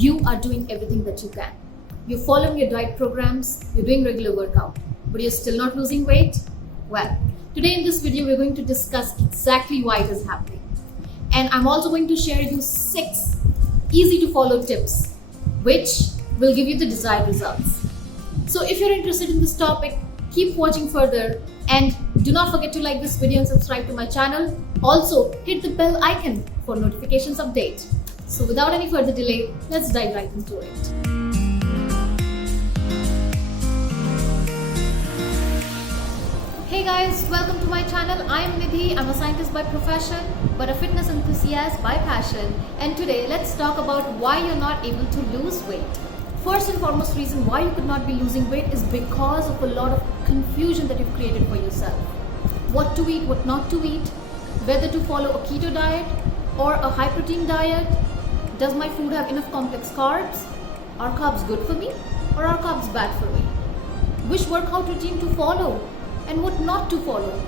you are doing everything that you can. You're following your diet programs, you're doing regular workout, but you're still not losing weight? Well, today in this video, we're going to discuss exactly why it is happening. And I'm also going to share you 6 easy to follow tips, which will give you the desired results. So if you're interested in this topic, keep watching further and do not forget to like this video and subscribe to my channel. Also, hit the bell icon for notifications update. So without any further delay, let's dive right into it. Hey guys, welcome to my channel. I am Nidhi. I'm a scientist by profession, but a fitness enthusiast by passion. And today, let's talk about why you're not able to lose weight. First and foremost reason why you could not be losing weight is because of a lot of confusion that you've created for yourself. What to eat, what not to eat, whether to follow a keto diet or a high protein diet. Does my food have enough complex carbs? Are carbs good for me or are carbs bad for me? Which workout routine to follow and what not to follow?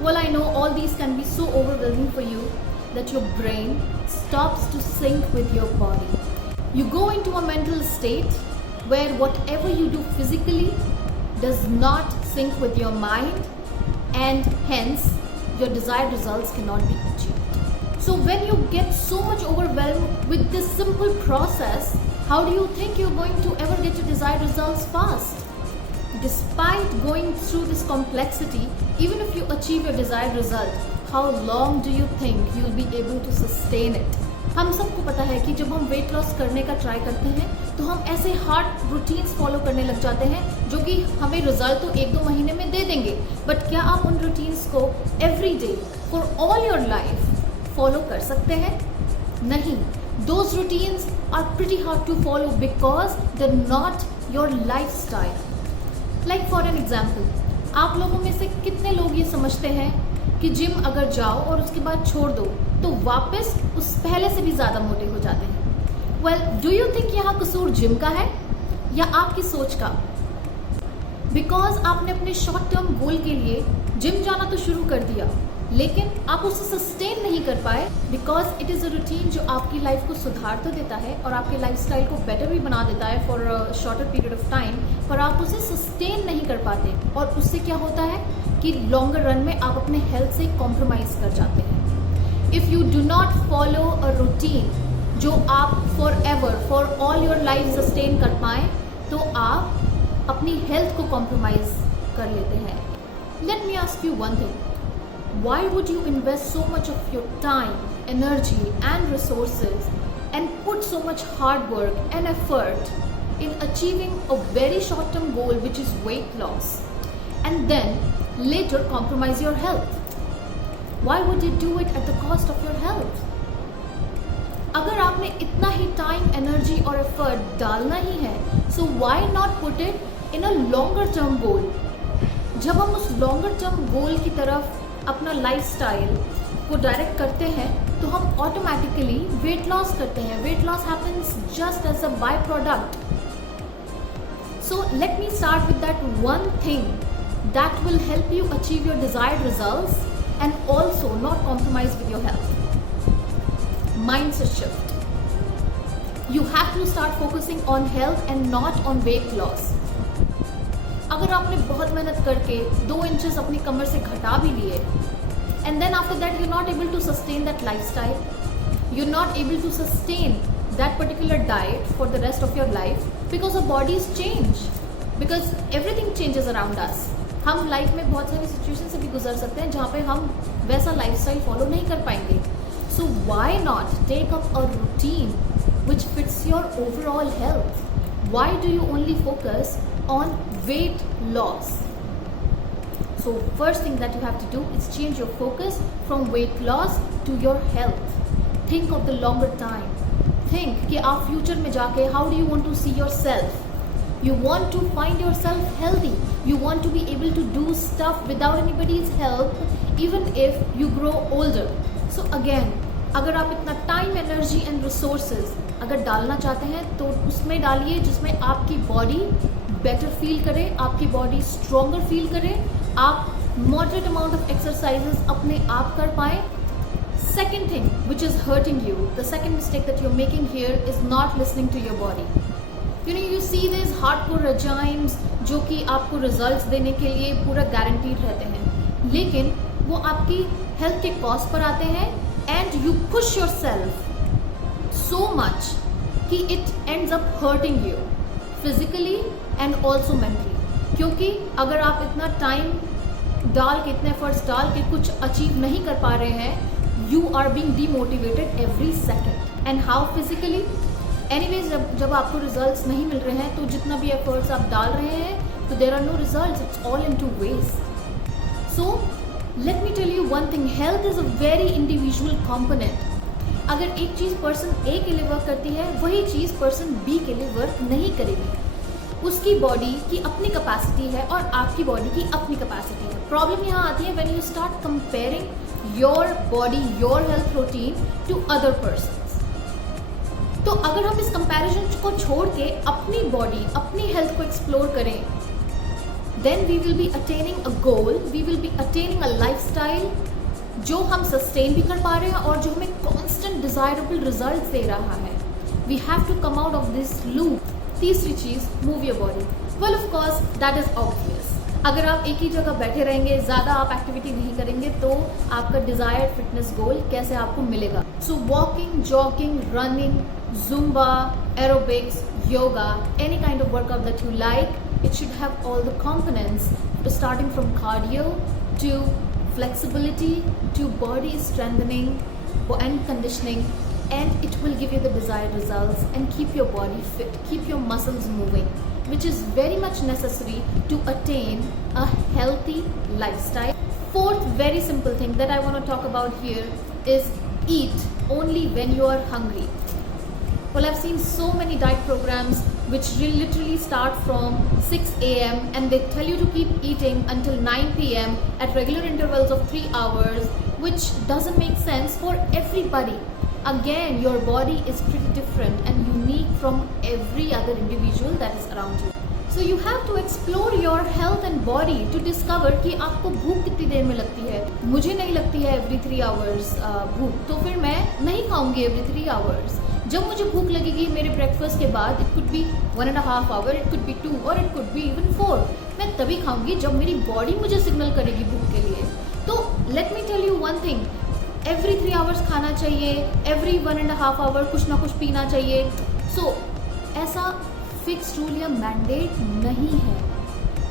Well, I know all these can be so overwhelming for you that your brain stops to sync with your body. You go into a mental state where whatever you do physically does not sync with your mind, and hence your desired results cannot be achieved. So when you get so much overwhelmed with this simple process, how do you think you're going to ever get your desired results fast? Despite going through this complexity, even if you achieve your desired result, how long do you think you'll be able to sustain it? हम सबको पता है कि जब हम weight loss करने का try करते हैं तो हम ऐसे हार्ड रूटीन्स फॉलो करने लग जाते हैं जो कि हमें रिजल्ट तो 1-2 महीने में दे देंगे, बट क्या आप उन रूटीन्स को every day for all your life follow कर सकते हैं? नहीं. Those routines are pretty hard to follow because they're not your lifestyle. Like for an example, आप लोगों में से कितने लोग ये समझते हैं कि जिम अगर जाओ और उसके बाद छोड़ दो तो वापस उस पहले से भी ज़्यादा मोटे हो जाते हैं? वेल, डू यू थिंक यहाँ कसूर जिम का है या आपकी सोच का? बिकॉज आपने अपने शॉर्ट टर्म गोल के लिए जिम जाना तो शुरू कर दिया, लेकिन आप उसे सस्टेन नहीं कर पाए because it is a routine जो आपकी लाइफ को सुधार तो देता है और आपके लाइफस्टाइल को बेटर भी बना देता है for a shorter period of time, पर आप उसे सस्टेन नहीं कर पाते और उससे क्या होता है कि लॉन्गर रन में आप अपने हेल्थ से कॉम्प्रोमाइज़ कर जाते हैं. If you do not follow a routine जो आप for ever for all your life sustain कर पाएँ तो आप अपनी हेल्थ को कॉम्प्रोमाइज़ कर लेते हैं. Let me ask you one thing. Why would you invest so much of your time, energy and resources and put so much hard work and effort in achieving a very short-term goal which is weight loss and then later compromise your health? Why would you do it at the cost of your health? अगर आपने इतना ही time, energy और effort डालना ही है, so why not put it in a longer term goal? जब हम उस longer term goal की तरफ अपना लाइफस्टाइल को डायरेक्ट करते हैं तो हम ऑटोमेटिकली वेट लॉस करते हैं. Weight loss happens just as a byproduct. So let me start with that one thing that will help you achieve your desired results and also not compromise with your health. Mindset shift. You have to start focusing on health and not on weight loss. अगर आपने बहुत मेहनत करके 2 inches अपनी कमर से घटा भी लिए and then after that you not able to sustain that lifestyle, you not able to sustain that particular diet for the rest of your life because of bodies change, because everything changes around us. हम life में बहुत सारी situation से भी गुजर सकते हैं जहाँ पे हम वैसा लाइफस्टाइल फॉलो नहीं कर पाएंगे. So why not take up a routine which fits your overall health? Why do you only focus on weight loss? So first thing that you have to do is change your focus from weight loss to your health. Think of the longer time. Think कि आप future में जाके how do you want to see yourself? You want to find yourself healthy. You want to be able to do stuff without anybody's help even if you grow older. So again, अगर आप इतना time, energy and resources अगर डालना चाहते हैं तो उसमें डालिए जिसमें आपकी बॉडी बेटर फील करे, आपकी बॉडी स्ट्रॉन्गर फील करे, आप मॉडरेट अमाउंट ऑफ एक्सरसाइजेस अपने आप कर पाएँ Second thing which is hurting you, the second mistake that you're making here is not listening to your body. You see these hardcore regimes जो कि आपको results देने के लिए पूरा गारंटीड रहते हैं, लेकिन वो आपकी हेल्थ के कॉस्ट पर आते हैं and you push yourself so much कि it ends up hurting you physically and also mentally. क्योंकि अगर आप इतना टाइम डाल के, इतने एफर्ट्स डाल के कुछ अचीव नहीं कर पा रहे हैं, you are being demotivated every second. And how physically? Anyways, जब आपको रिजल्ट्स नहीं मिल रहे हैं तो जितना भी एफर्ट्स आप डाल रहे हैं तो there are no results, it's all into waste. So let me tell you one thing, health is a very individual component. अगर एक चीज़ पर्सन ए के लिए वर्क करती है, वही चीज़ पर्सन बी के लिए वर्क नहीं करेगी. उसकी बॉडी की अपनी कैपेसिटी है और आपकी बॉडी की अपनी कैपेसिटी है. प्रॉब्लम यहाँ आती है when you start comparing your body, your health routine to other persons. तो अगर हम इस कंपैरिजन को छोड़ के अपनी बॉडी, अपनी हेल्थ को एक्सप्लोर करें, then we will be attaining a goal, we will be attaining a lifestyle जो हम सस्टेन भी कर पा रहे हैं और जो हमें constant desirable results दे रहा है. We have to come out of this loop. तीसरी चीज, move your body. Well, of course, that is obvious. अगर आप एक ही जगह बैठे रहेंगे, ज़्यादा आप एक्टिविटी नहीं करेंगे, तो आपका डिज़ायर्ड फिटनेस गोल कैसे आपको मिलेगा. So walking, jogging, running, Zumba, aerobics, yoga, any kind of workout that you like, it should have all the components starting from cardio to flexibility to body strengthening and conditioning, and it will give you the desired results and keep your body fit, keep your muscles moving, which is very much necessary to attain a healthy lifestyle. Fourth very simple thing that I want to talk about here is eat only when you are hungry. Well, I've seen so many diet programs which literally start from 6 a.m. and they tell you to keep eating until 9 p.m. at regular intervals of 3 hours, which doesn't make sense for everybody. Again, your body is pretty different and unique from every other individual that is around you. So you have to explore your health and body to discover कि आपको भूख कितनी देर में लगती है. मुझे नहीं लगती है every 3 hours भूख, तो फिर मैं नहीं खाऊंगी every 3 hours. जब मुझे भूख लगेगी मेरे ब्रेकफास्ट के बाद, it could be 1.5 hour, it could be 2 or it could be even 4. मैं तभी खाऊंगी जब मेरी बॉडी मुझे सिग्नल करेगी भूख के लिए. तो let me tell you one thing, every 3 hours खाना चाहिए, every 1.5 hour कुछ ना कुछ पीना चाहिए. So ऐसा फिक्स रूल या मैंडेट नहीं है.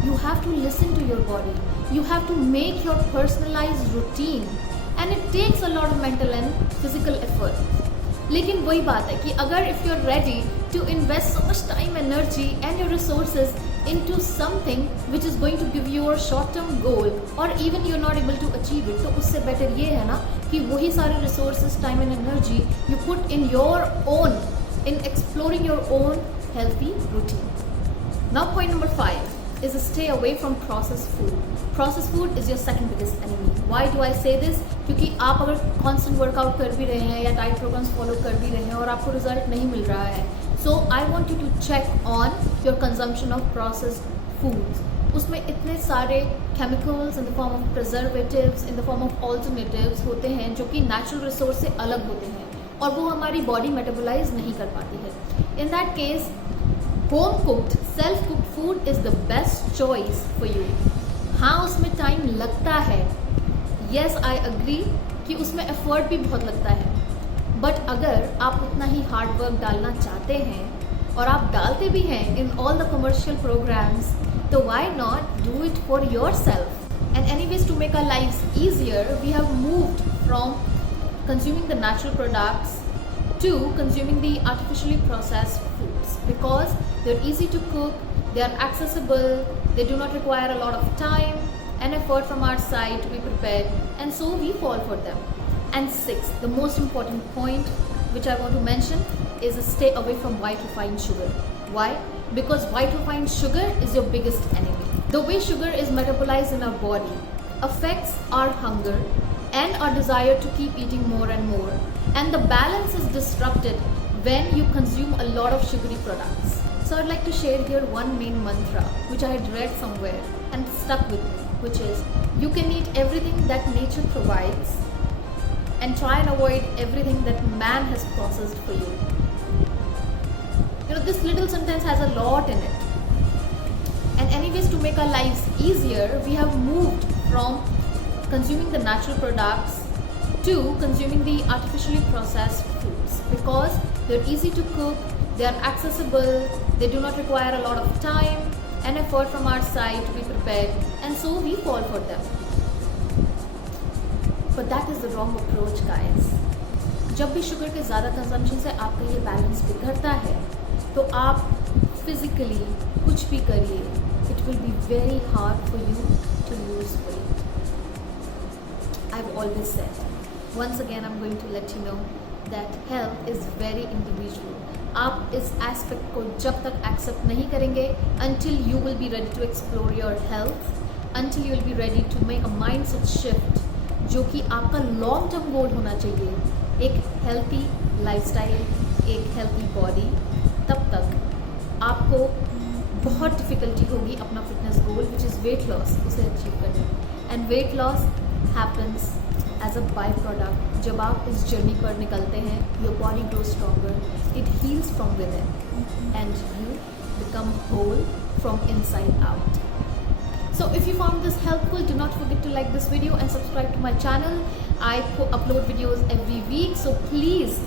You have to listen to your body. You have to make your personalized routine, and it takes a lot of mental and physical effort. लेकिन वही बात है कि अगर if you are ready to invest so much time, energy and your resources into something which is going to give you a short term goal or even you're not able to achieve it, तो उससे better ये है ना कि वही सारे resources, time and energy you put in your own, in exploring your own healthy routine. Now point number 5 is stay away from processed food. Processed food is your second biggest enemy. Why do I say this? क्योंकि आप अगर constant workout कर भी रहे हैं या diet programs follow कर भी रहे हैं और आपको result नहीं मिल रहा है, so I want you to check on your consumption of processed foods. उसमें इतने सारे chemicals in the form of preservatives, in the form of alternatives होते हैं जो कि natural resource से अलग होते हैं और वो हमारी body metabolize नहीं कर पाती है. In that case, home cooked, self cooked food is the best choice for you. हाँ, उसमें टाइम लगता है. Yes, I agree कि उसमें एफर्ट भी बहुत लगता है. बट अगर आप उतना ही हार्ड वर्क डालना चाहते हैं और आप डालते भी हैं in all the commercial programmes, तो why not do it for yourself. And anyways, to make our lives easier, we have moved from consuming the natural products to consuming the artificially processed foods because they're easy to cook, they are accessible, they do not require a lot of time and effort from our side to be prepared, and so we fall for them. And 6, the most important point which I want to mention is stay away from white refined sugar. Why? Because white refined sugar is your biggest enemy. The way sugar is metabolized in our body affects our hunger and our desire to keep eating more and more, and the balance is disrupted when you consume a lot of sugary products. So I'd like to share here one main mantra which I had read somewhere and stuck with me, which is you can eat everything that nature provides and try and avoid everything that man has processed for you. This little sentence has a lot in it. And anyways, to make our lives easier, we have moved from consuming the natural products to consuming the artificially processed foods, because they're easy to cook, they are accessible, they do not require a lot of time and effort from our side to be prepared, and so we fall for them. But that is the wrong approach, guys. जब भी sugar के ज़्यादा consumption से आपका ये balance बिगड़ता है, तो आप फिजिकली कुछ भी करिए, it will be very hard for you to lose weight. I've always said, once again I'm going to let you know that health is very individual. आप इस एस्पेक्ट को जब तक एक्सेप्ट नहीं करेंगे, until you will be ready to explore your health, until you will be ready to make a mindset shift, जो कि आपका लॉन्ग टर्म गोल होना चाहिए, एक हेल्थी लाइफस्टाइल, एक हेल्थी बॉडी, तब तक आपको बहुत डिफ़िकल्टी होगी अपना fitness goal which is weight loss उसे अचीव करने में. And weight loss happens as a byproduct. जब आप इस जर्नी पर निकलते हैं, your body grow stronger, it heals from within and you become whole from inside out. So if you found this helpful, do not forget to like this video and subscribe to my channel. I upload videos every week, so please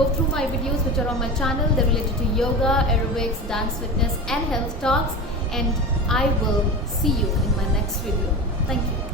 go through my videos which are on my channel. They're related to yoga, aerobics, dance, fitness and health talks, and I will see you in my next video. Thank you.